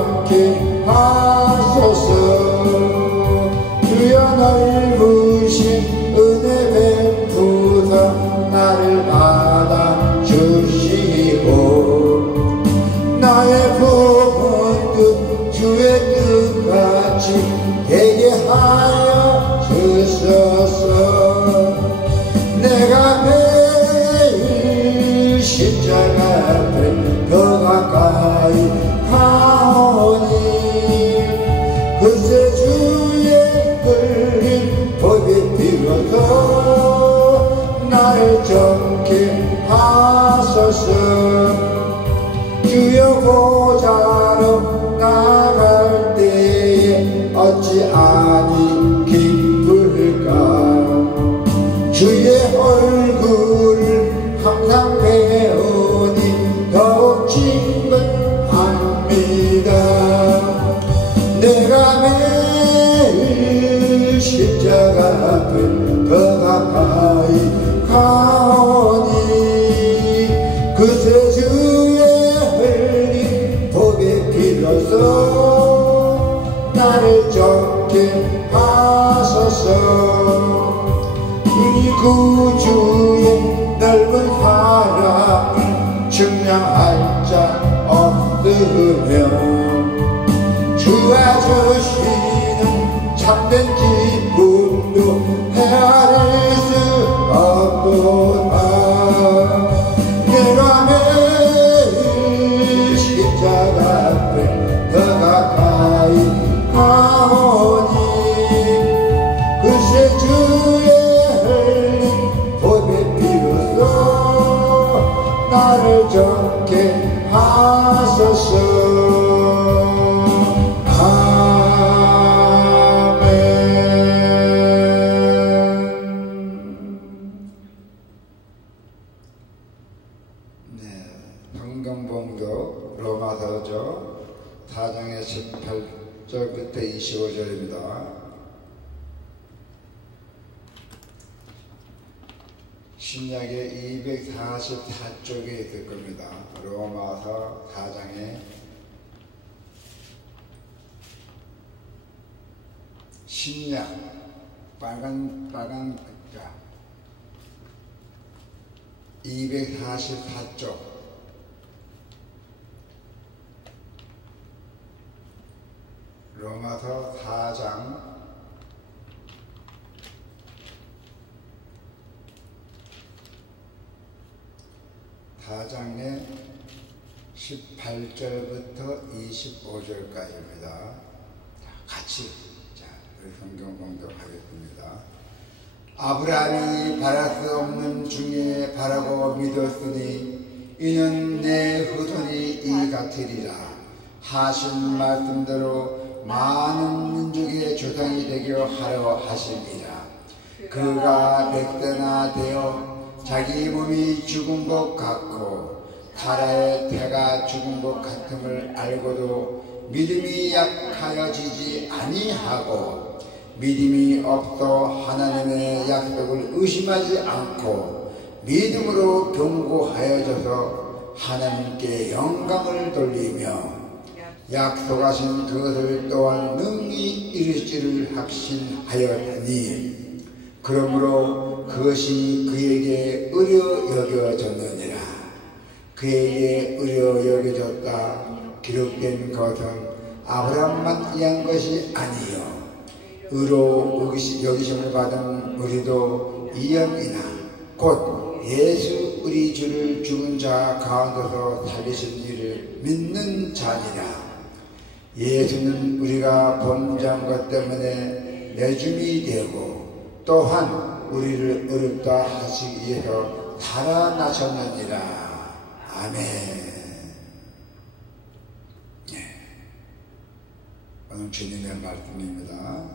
정케 하소서. 주여 넓으신 은혜 베푸사 나를 받아주시고 나의 품은 뜻 주의 뜻같이 되게 하여 주소서. 내가 매일 십자가 앞에 더 가까이 가오니 그새 주의 흘린 법이 비로소 나를 정케 하소서. 주여 보좌로 나갈 때에 어찌 아니 기쁠까. 주의 얼굴을 항상 배우니 더욱 친근합니다. 내가 매일 십자가 앞에 더 가까이 가오니 그새 주의 흘린 법의 피로써 나를 정케 하소서. 우리 구주의 넓은 사랑을 증량할 자 없으며 주가 주시는 참된 기쁨도 헤아릴 수 없도다. 내가 매일 십자가 앞에 더 가까이 가오니 그새 주의 흘린 법의 피로써 나를 정케 하소서. 성경봉독 로마서죠 4장의 18절부터 25절입니다. 신약의 244쪽에 있을 겁니다. 로마서 4장의 빨간 글자 244쪽 로마서 4장 4장의 18절부터 25절까지입니다. 같이 우리 성경 공독하겠습니다. 아브라함이 바랄 수 없는 중에 바라고 믿었으니 이는 내 후손이 이 같으리라 하신 말씀대로 많은 민족의 조상이 되게 하려 하십니다. 그가 백세나 되어 자기 몸이 죽은 것 같고 타라의 태가 죽은 것 같음을 알고도 믿음이 약하여지지 아니하고 믿음이 없어 하나님의 약속을 의심하지 않고 믿음으로 견고하여져서 하나님께 영광을 돌리며 약속하신 그것을 또한 능히 이루시기를 확신하였으니 그러므로 그것이 그에게 의로 여겨졌느니라. 그에게 의로 여겨졌다 기록된 것은 아브라함만 이한 것이 아니요 의로 여기심을 받은 우리도 이언이나 곧 예수 우리 주를 죽은 자 가운데서 살리신 이를 믿는 자니라. 예수는 우리가 범죄한 것 때문에 내줌이 되고 또한 우리를 의롭다 하시기 위해서 살아나셨느니라. 아멘. 오늘 주님의 말씀입니다.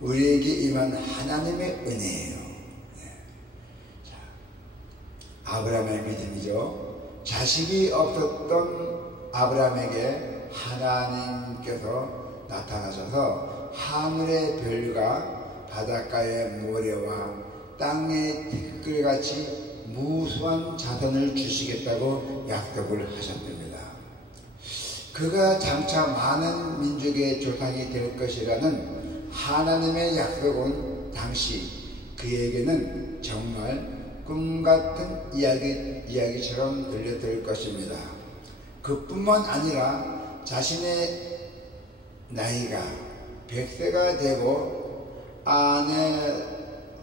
우리에게 임한 하나님의 은혜예요. 아브라함의 믿음이죠. 자식이 없었던 아브라함에게 하나님께서 나타나셔서 하늘의 별과 바닷가의 모래와 땅의 티끌같이 무수한 자선을 주시겠다고 약속을 하셨습니다. 그가 장차 많은 민족의 조상이 될 것이라는 하나님의 약속은 당시 그에게는 정말 꿈같은 이야기처럼 들려들 것입니다. 그뿐만 아니라 자신의 나이가 100세가 되고 아내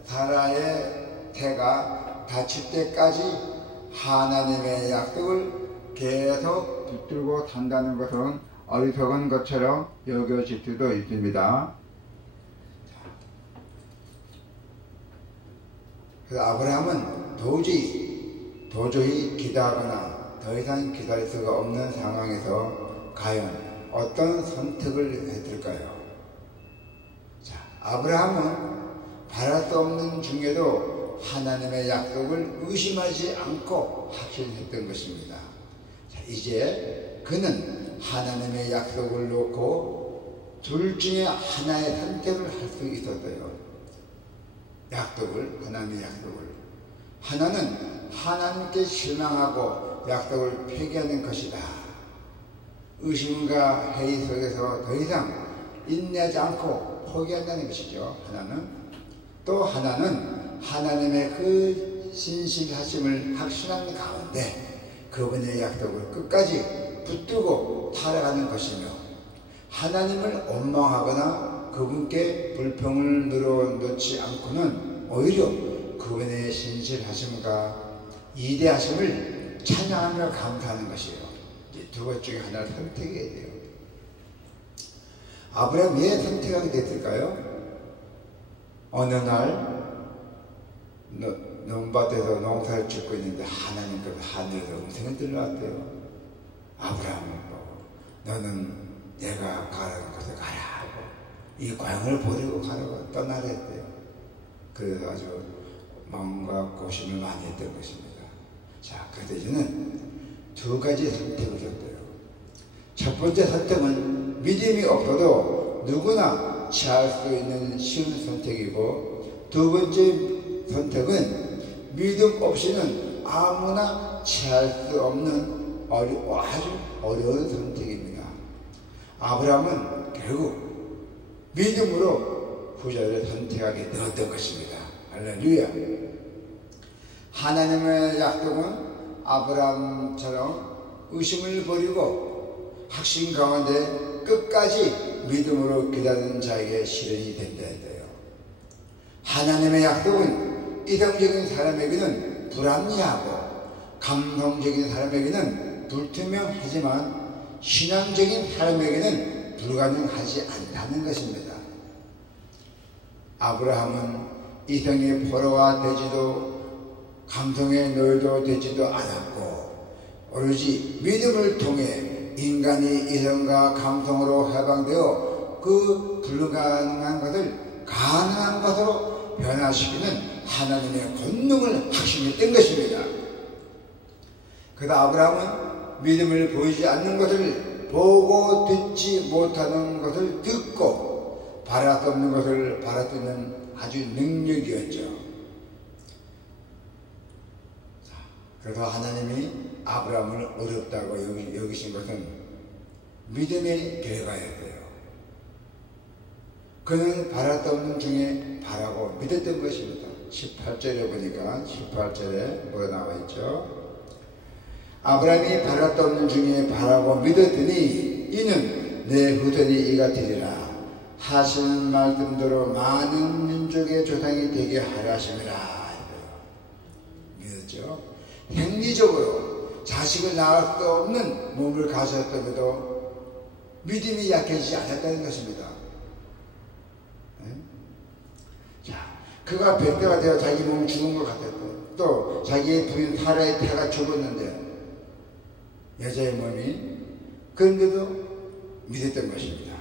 사라의 태가 다칠 때까지 하나님의 약속을 계속 붙들고 산다는 것은 어리석은 것처럼 여겨질 수도 있습니다. 그래서 아브라함은 도저히 기도하거나 더 이상 기다릴 수가 없는 상황에서 과연 어떤 선택을 했을까요? 자, 아브라함은 바랄 수 없는 중에도 하나님의 약속을 의심하지 않고 확신했던 것입니다. 자, 이제 그는 하나님의 약속을 놓고 둘 중에 하나의 선택을 할 수 있었어요. 하나님의 약속을. 하나는 하나님께 실망하고 약속을 폐기하는 것이다. 의심과 회의 속에서 더 이상 인내하지 않고 포기한다는 것이죠. 또 하나는 하나님의 그 신실하심을 확신하는 가운데 그분의 약속을 끝까지 붙들고 살아가는 것이며, 하나님을 원망하거나 그분께 불평을 늘어놓지 않고는 오히려 그분의 신실하심과 이대하심을 찬양하며 감사하는 것이에요. 두 것 중에 하나를 선택해야 돼요. 아브라함이 왜 선택하게 됐을까요? 어느 날 논밭에서 농사를 짓고 있는데 하나님께서 하늘에서 음성이 들려왔대요. 아브라함을 보고 너는 내가 가라는 곳에 가라 하고 이 광을 버리고 가라고 떠나라 했대요. 그래서 아주 마음과 고심을 많이 했던 것입니다. 자, 그래서 이제는 두 가지 선택을 줬대요. 첫 번째 선택은 믿음이 없어도 누구나 취할 수 있는 쉬운 선택이고, 두 번째 선택은 믿음 없이는 아무나 취할 수 없는 아주 어려운 선택입니다. 아브라함은 결국 믿음으로 후자를 선택하게 되었던 것입니다. 할렐루야. 하나님의 약속은 아브라함처럼 의심을 버리고 확신 가운데 끝까지 믿음으로 기다리는 자에게 실현이 된다 했어요. 하나님의 약속은 이성적인 사람에게는 불합리하고 감성적인 사람에게는 불투명하지만 신앙적인 사람에게는 불가능하지 않다는 것입니다. 아브라함은 이성의 포로가 되지도 감성의 노예도 되지도 않았고, 오로지 믿음을 통해 인간이 이성과 감성으로 해방되어 그 불가능한 것을 가능한 것으로 변화시키는 하나님의 권능을 확신했던 것입니다. 그래서 아브라함은 믿음을 보이지 않는 것을 보고 듣지 못하는 것을 듣고 바랄 수 없는 것을 바랄 수 있는 아주 능력이었죠. 그래서 하나님이 아브라함을 어렵다고 여기신 것은 믿음의 결과였어요. 그는 바랄 수 없는 중에 바라고 믿었던 것입니다. 18절에 보니까 18절에 뭐가 나와 있죠? 아브라함이 바랄 수 없는 중에 바라고 믿었더니 이는 내 후손이 이같으리라 하시는 말씀대로 많은 민족의 조상이 되게 하라 하심이라. 믿었죠? 행리적으로 자식을 낳을 수 없는 몸을 가졌더라도 믿음이 약해지지 않았다는 것입니다. 자, 그가 100세가 되어 자기 몸 죽은 것 같았고, 또 자기의 부인 사라의 태가 죽었는데 여자의 몸이, 그런데도 믿었던 것입니다.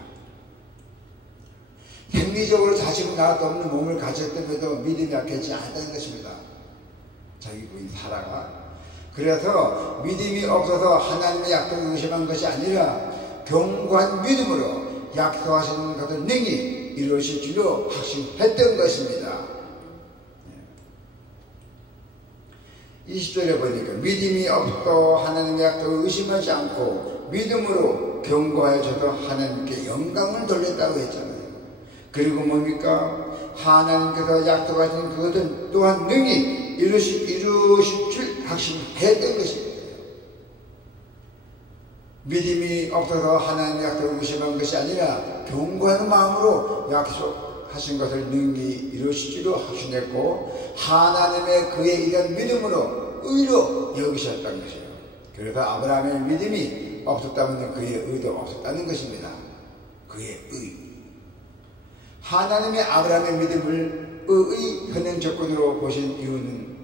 행리적으로 자식을 낳을 수 없는 몸을 가졌더라도 믿음이 약해지지 않았다는 것입니다. 자기 부인 사라가. 그래서 믿음이 없어서 하나님의 약속을 의심한 것이 아니라 견고한 믿음으로 약속하시는 것을 능히 이루실 줄로 확신했던 것입니다. 20절에 보니까 믿음이 없어 하나님의 약속을 의심하지 않고 믿음으로 경고하여져도 하나님께 영광을 돌렸다고 했잖아요. 그리고 뭡니까? 하나님께서 약속하신 그것은 또한 능히 이루실 줄 확신했던 것입니다. 믿음이 없어서 하나님의 약속을 무시한 것이 아니라 경고하는 마음으로 약속하신 것을 능히 이루실 줄로 확신했고 하나님의 그에 의한 믿음으로 의로 여기셨다는 것이에요. 그래서 아브라함의 믿음이 없었다면 그의 의도 없었다는 것입니다. 그의 의. 하나님의 아브라함의 믿음을 의의 현행 조건으로 보신 이유는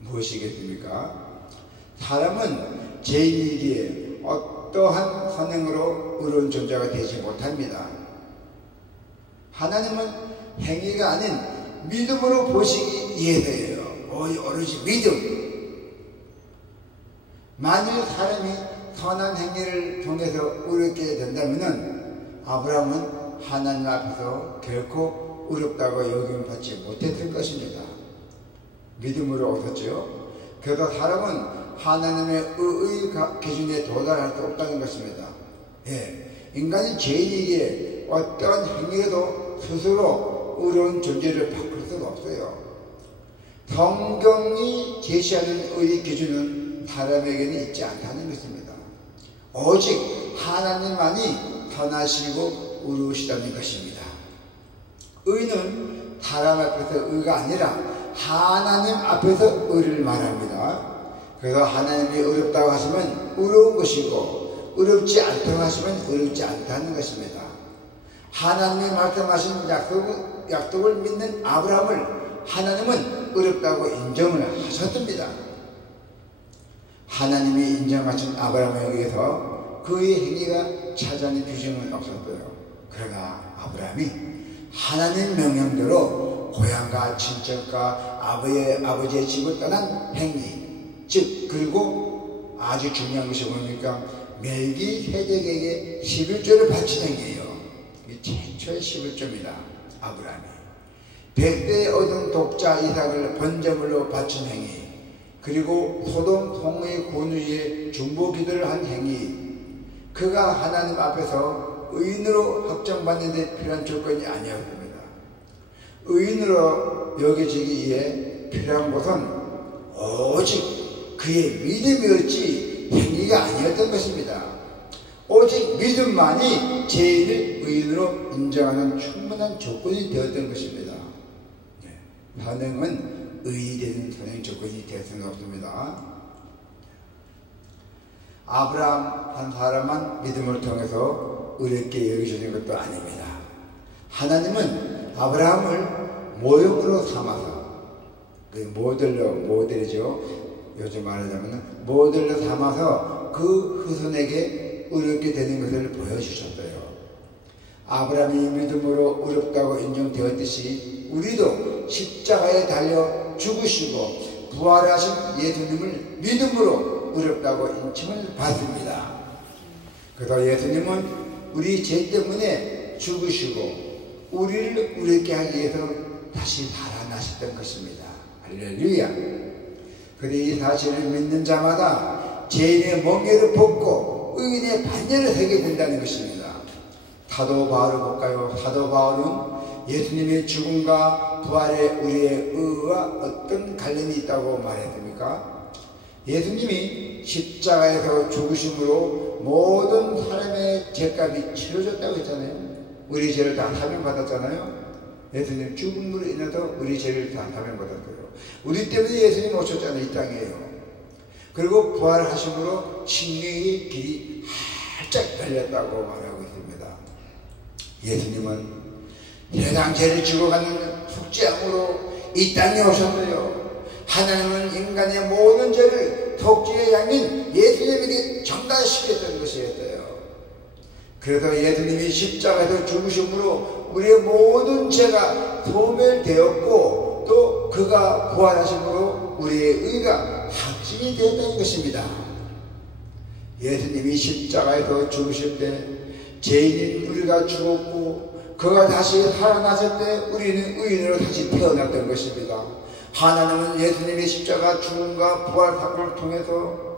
무엇이겠습니까? 사람은 죄인이기에 어떠한 선행으로 의로운 존재가 되지 못합니다. 하나님은 행위가 아닌 믿음으로 보시기 위해서예요. 오로지 믿음. 만일 사람이 선한 행위를 통해서 의롭게 된다면 아브라함은 하나님 앞에서 결코 의롭다고 여김을 받지 못했을 것입니다. 믿음으로 얻었죠. 그래서 사람은 하나님의 의의 기준에 도달할 수 없다는 것입니다. 인간이 죄인이기에 어떤 행위라도 스스로 의로운 존재를 바꿀 수가 없어요. 성경이 제시하는 의의 기준은 사람에게는 있지 않다는 것입니다. 오직 하나님만이 선하시고 의로우시다는 것입니다. 의는 사람 앞에서 의가 아니라 하나님 앞에서 의를 말합니다. 그래서 하나님이 의롭다고 하시면 의로운 것이고 의롭지 않다고 하시면 의롭지 않다는 것입니다. 하나님이 말씀하신 약속을 믿는 아브라함을 하나님은 의롭다고 인정을 하셨습니다. 하나님이 인정하신 아브라함에 의해서 그의 행위가 차지하는 규정은 없었어요. 그러나 아브라함이 하나님 명령대로 고향과 친척과 아버지의 집을 떠난 행위, 즉 그리고 아주 중요한 것이 뭡니까? 멜기세덱에게 11조를 바친 행위예요. 최초의 11조입니다. 아브라함이 100세에 얻은 독자 이삭을 번제물로 바친 행위, 그리고 소돔 성의 권위에 중보 기도를 한 행위, 그가 하나님 앞에서 의인으로 확정받는 데 필요한 조건이 아니었습니다. 의인으로 여겨지기 위해 필요한 것은 오직 그의 믿음이었지 행위가 아니었던 것입니다. 오직 믿음만이 죄인을 의인으로 인정하는 충분한 조건이 되었던 것입니다. 선행은 의인이 되는 선행 조건이 될 수는 없습니다. 아브라함 한 사람만 믿음을 통해서 의롭게 여기시는 것도 아닙니다. 하나님은 아브라함을 모형으로 삼아서, 모델이죠. 요즘 말하자면 모델로 삼아서 그 후손에게 의롭게 되는 것을 보여주셨어요. 아브라함이 믿음으로 의롭다고 인정되었듯이 우리도 십자가에 달려 죽으시고 부활하신 예수님을 믿음으로 의롭다고 인칭을 받습니다. 그래서 예수님은 우리 죄 때문에 죽으시고 우리를 의롭게 하기 위해서 다시 살아나셨던 것입니다. 할렐루야. 그런데 이 사실을 믿는 자마다 죄인의 멍에를 벗고 의인의 반열을 서게 된다는 것입니다. 사도 바울을 볼까요? 사도 바울은 예수님의 죽음과 부활에 우리의 의와 어떤 관련이 있다고 말했습니까? 예수님이 십자가에서 죽으심으로 모든 사람의 죄값이 치러졌다고 했잖아요. 우리 죄를 다 사면받았잖아요. 예수님 죽음으로 인해서 우리 죄를 다 사면받았어요. 우리 때문에 예수님 오셨잖아요. 이 땅에요. 그리고 부활하심으로 칭의의 길이 활짝 열렸다고 말하고 있습니다. 예수님은 세상 죄를 죽어가는 속죄양으로 이 땅에 오셨어요. 하나님은 인간의 모든 죄를 속죄의 양인 예수님에게 전달시켰던 것이었어요. 그래서 예수님이 십자가에서 죽으심으로 우리의 모든 죄가 소멸되었고 또 그가 부활하심으로 우리의 의가 확증이 되었다는 것입니다. 예수님이 십자가에서 죽으실 때 죄인인 우리가 죽었고 그가 다시 살아나실 때 우리는 의인으로 다시 태어났던 것입니다. 하나님은 예수님의 십자가 죽음과 부활 사건을 통해서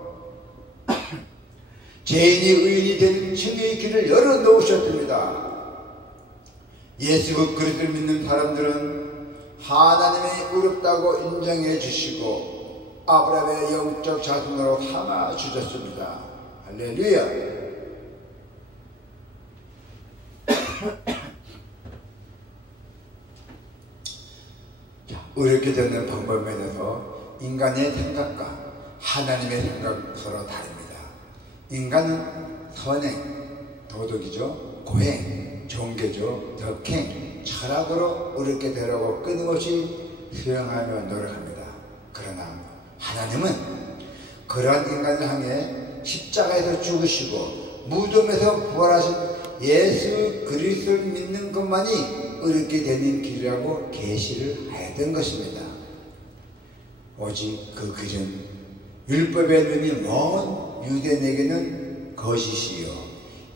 죄인이 의인이 되는 칭의의 길을 열어놓으셨습니다. 예수 그리스도를 믿는 사람들은 하나님이 의롭다고 인정해 주시고 아브라함의 영적 자손으로 삼아 주셨습니다. 할렐루야. 의롭게 되는 방법에 대해서 인간의 생각과 하나님의 생각 서로 다릅니다. 인간은 선행, 도덕이죠, 고행, 종교죠, 덕행, 철학으로 의롭게 되려고 끊임없이 수행하며 노력합니다. 그러나 하나님은 그러한 인간을 향해 십자가에서 죽으시고 무덤에서 부활하신 예수 그리스도를 믿는 것만이 의롭게 되는 길이라고 계시를 하였던 것입니다. 오직 그 길은 율법의 눈이 먼 유대인에게는 거짓이요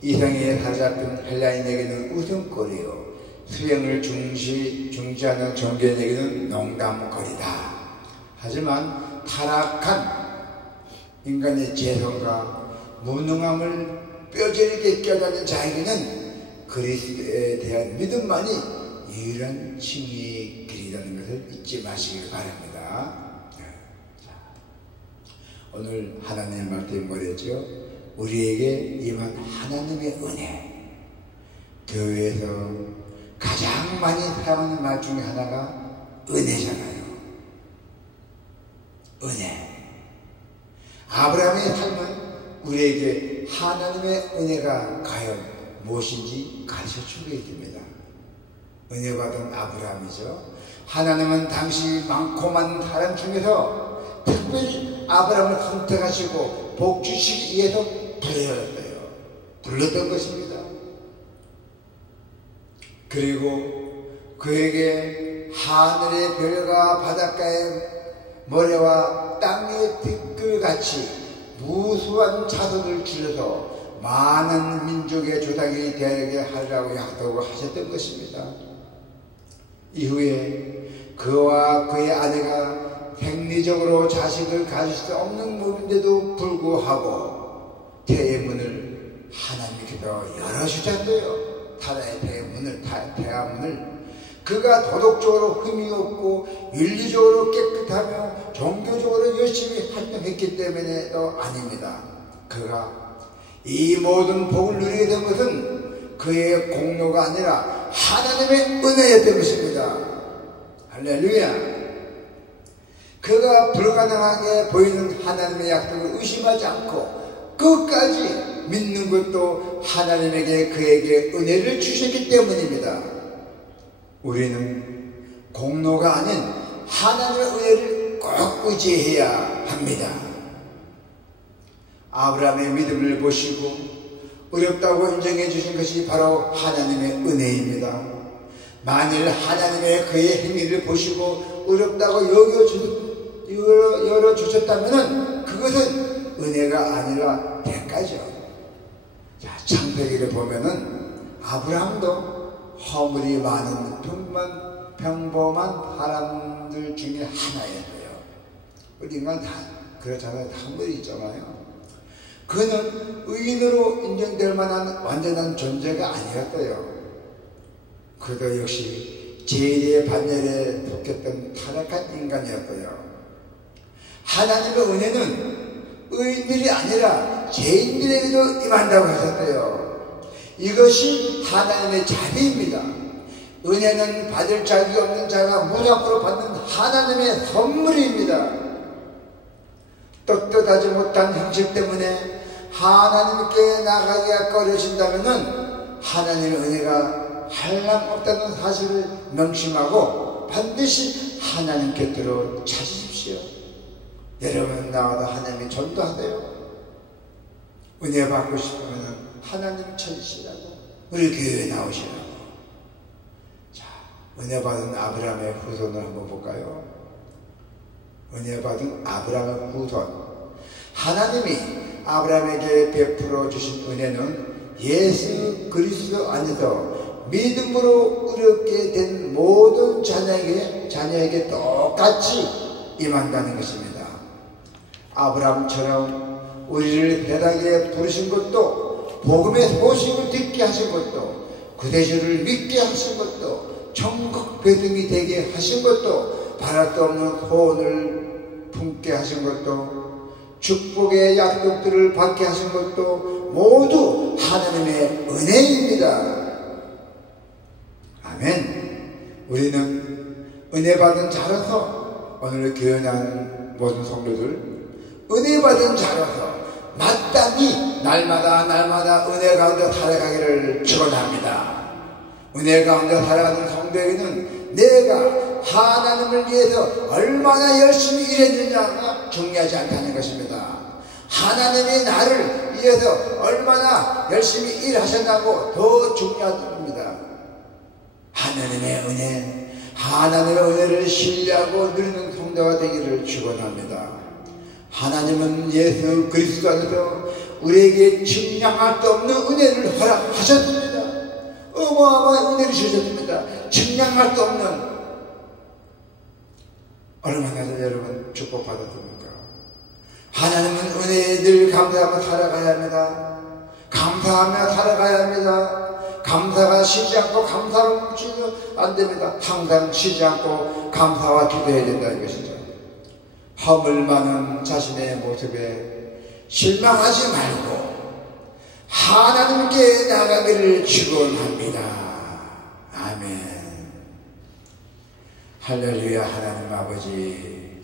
이성에 사로잡힌 헬라인에게는 웃음거리요 수행을 중시하는 종교인에게는 농담거리다. 하지만 타락한 인간의 죄성과 무능함을 뼈저리게 껴다는 자에게는 그리스도에 대한 믿음만이 유일한 칭의의 길이라는 것을 잊지 마시길 바랍니다. 오늘 하나님의 말씀이 뭐랬죠? 우리에게 임한 하나님의 은혜. 교회에서 가장 많이 사용하는 말 중에 하나가 은혜잖아요. 은혜. 아브라함의 삶은 우리에게 하나님의 은혜가 과연 무엇인지 가르쳐주고 있습니다. 은혜 받은 아브라함이죠. 하나님은 당시 많고 많은 사람 중에서 특별히 아브라함을 선택하시고 복주시기 위해서 불렀던 것입니다. 그리고 그에게 하늘의 별과 바닷가의 모래와 땅의 티끌같이 무수한 자손을 주셔서 많은 민족의 조상이 되게 하려고 약속을 하셨던 것입니다. 이후에 그와 그의 아내가 생리적으로 자식을 가질 수 없는 몸인데도 불구하고 태의 문을 하나님께서 열어주셨어요. 타라의 태아문을 그가 도덕적으로 흠이 없고 윤리적으로 깨끗하며 종교적으로 열심히 활동했기 때문에도 아닙니다. 그가 이 모든 복을 누리게 된 것은 그의 공로가 아니라 하나님의 은혜였던 것입니다. 할렐루야. 그가 불가능하게 보이는 하나님의 약속을 의심하지 않고 끝까지 믿는 것도 하나님에게 그에게 은혜를 주셨기 때문입니다. 우리는 공로가 아닌 하나님의 은혜를 꼭 의지해야 합니다. 아브라함의 믿음을 보시고 어렵다고 인정해 주신 것이 바로 하나님의 은혜입니다. 만일 하나님의 그의 행위를 보시고 어렵다고 열어주셨다면 그것은 은혜가 아니라 대가죠. 자, 창세기를 보면은 아브라함도 허물이 많은 평범한 사람들 중에 하나였어요. 우리 인간 다 그렇잖아요. 허물이 있잖아요. 그는 의인으로 인정될 만한 완전한 존재가 아니었어요. 그도 역시 죄의 반열에 속했던 타락한 인간이었어요. 하나님의 은혜는 의인들이 아니라 죄인들에게도 임한다고 하셨어요. 이것이 하나님의 자비입니다. 은혜는 받을 자격이 없는 자가 무작으로 받는 하나님의 선물입니다. 떳떳하지 못한 형식 때문에 하나님께 나가기가 꺼려진다면 하나님의 은혜가 한량없다는 사실을 명심하고 반드시 하나님 곁으로 찾으십시오. 여러분 나와도 하나님이 전도하세요. 은혜 받고 싶으면 하나님 찾으시라고, 우리 교회에 나오시라고. 자, 은혜 받은 아브라함의 후손을 한번 볼까요? 은혜 받은 아브라함의 후손. 하나님이 아브라함에게 베풀어 주신 은혜는 예수 그리스도 안에서 믿음으로 의롭게 된 모든 자녀에게 똑같이 임한다는 것입니다. 아브라함처럼 우리를 배당에 부르신 것도, 복음의 소식을 듣게 하신 것도, 구대주를 믿게 하신 것도, 천국 배등이 되게 하신 것도, 바랄 데 없는 소원을 품게 하신 것도, 축복의 약속들을 받게 하신 것도 모두 하나님의 은혜입니다. 아멘. 우리는 은혜 받은 자라서, 오늘 교연한 모든 성도들 은혜 받은 자라서 마땅히 날마다 은혜 가운데 살아가기를 축원합니다. 은혜 가운데 살아가는 성도에게는 내가 하나님을 위해서 얼마나 열심히 일했느냐가 중요하지 않다는 것입니다. 하나님이 나를 위해서 얼마나 열심히 일하셨다고 더 중요합니다. 하나님의 은혜, 하나님의 은혜를 신뢰하고 누리는 성도가 되기를 축원합니다. 하나님은 예수 그리스도 안에서 우리에게 측량할 수 없는 은혜를 허락하셨습니다. 어마어마한 은혜를 주셨습니다. 측량할 수 없는. 얼마나 여러분 축복받았습니까? 하나님은 은혜에 늘 감사하며 살아가야 합니다. 감사하며 살아가야 합니다. 감사가 쉬지 않고 감사로 멈추면 안 됩니다. 항상 쉬지 않고 감사와 기도해야 된다는 것이죠. 허물 많은 자신의 모습에 실망하지 말고 하나님께 나가기를 축원합니다. 아멘. 할렐루야. 하나님 아버지,